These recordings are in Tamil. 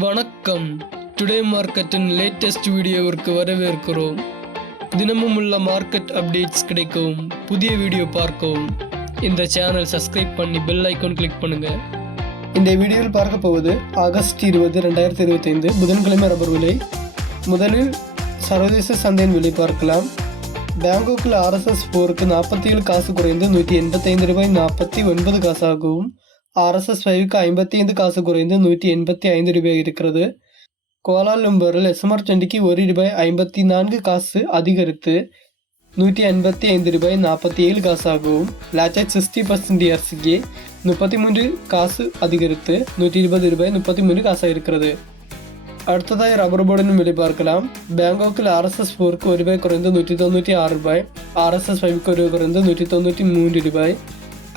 வணக்கம். டுடே மார்க்கெட்டின் லேட்டஸ்ட் வீடியோவிற்கு வரவேற்கிறோம். தினமும் உள்ள மார்க்கெட் அப்டேட்ஸ் கிடைக்கவும் புதிய வீடியோ பார்க்கவும். இந்த சேனல் சப்ஸ்கிரைப் பண்ணி பெல் ஐக்கான் கிளிக் பண்ணுங்க. இந்த வீடியோவில் பார்க்க போவது ஆகஸ்ட் இருபது ரெண்டாயிரத்தி இருபத்தைந்து புதன்கிழமை ரப்பர் விலை. முதலில் சர்வதேச சந்தையின் விலை பார்க்கலாம். பேங்காக்கில் ஆர்எஸ்எஸ் போருக்கு நாற்பத்தி ஏழு காசு குறைந்து நூற்றி எண்பத்தைந்து ரூபாய் நாற்பத்தி ஒன்பது காசாகவும் ஆர்எஸ்எஸ் ஃபைவுக்கு ஐம்பத்தி ஐந்து காசு குறைந்து நூற்றி எண்பத்தி ஐந்து ரூபாய் இருக்கிறது கோலாலம்பூரில் எஸ்எம்ஆர் டுவெண்ட்டிக்கு ஒரு ரூபாய் ஐம்பத்தி நான்கு காசு அதிகரித்து நூற்றி எண்பத்தி ஐந்து ரூபாய் நாற்பத்தி ஏழு காசாகவும் லாச்சட் சிக்ஸ்டி பர்சன்ட் டிஆர்சிக்கு முப்பத்தி மூன்று காசு அதிகரித்து நூற்றி இருபது ரூபாய் முப்பத்தி மூணு காசாக இருக்கிறது அடுத்ததாய் ரப்பர் போர்டின் விலை பார்க்கலாம் பேங்காக்கில் ஆர்எஸ்எஸ் ஃபோருக்கு ஒரு ரூபாய் குறைந்து நூற்றி தொண்ணூற்றி ஆறு ரூபாய் ஆர்எஸ்எஸ் ஃபைவ்க்கு ஒரு ரூபாய் குறைந்து நூற்றி தொண்ணூற்றி மூன்று ரூபாய்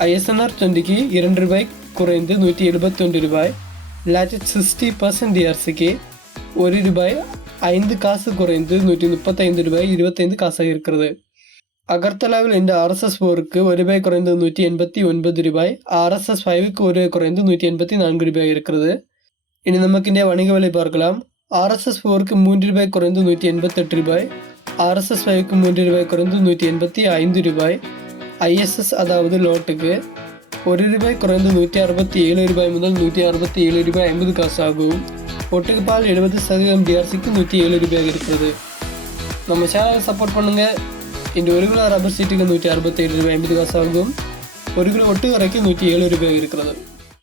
ஐஎஸ்என்ஆர் டுவெண்ட்டிக்கு இரண்டு ரூபாய் குறைந்து நூற்றி எழுபத்தொன்று ரூபாய் லாட்டட் சிக்ஸ்டி பர்சன்ட் டிஆர்சிக்கு ஒரு ரூபாய் ஐந்து காசு குறைந்து நூற்றி முப்பத்தைந்து ரூபாய் இருபத்தைந்து காசாக இருக்கிறது அகர்த்தலாவில் இந்த ஆர்எஸ்எஸ் ஃபோருக்கு ஒரு ரூபாய் குறைந்து நூற்றி எண்பத்தி ஒன்பது ரூபாய் ஆர்எஸ்எஸ் ஃபைவுக்கு ஒரு ரூபாய் குறைந்து நூற்றி எண்பத்தி நான்கு ரூபாய் இருக்கிறது இனி நமக்கு இந்த வணிக விலை பார்க்கலாம் ஆர்எஸ்எஸ் ஃபோருக்கு மூன்று ரூபாய் குறைந்து நூற்றி எண்பத்தெட்டு ரூபாய் ஆர்எஸ்எஸ் ஃபைவுக்கு மூன்று ரூபாய் குறைந்து நூற்றி எண்பத்தி ஐந்து ரூபாய் ஐஎஸ்எஸ் அதாவது லோட்டுக்கு ஒரு ரூபாய் குறைந்து நூற்றி அறுபத்தி ஏழு ரூபாய் முதல் நூற்றி அறுபத்தி ஏழு ரூபாய் ஐம்பது காசு ஆகும் ஒட்டுக்கு பால் எழுபது சதவீதம் டிஆர்சிக்கு நூற்றி ஏழு ரூபாய் இருக்கிறது நம்ம சேனலை சப்போர்ட் பண்ணுங்கள் இந்த ஒரு கிலோ ரப்பர் சீட்டுக்கு நூற்றி அறுபத்தி ஏழு ரூபாய் ஐம்பது காசு ஆகும் ஒரு கிலோ ஒட்டு வரைக்கும் நூற்றி ஏழு ரூபாய் இருக்கிறது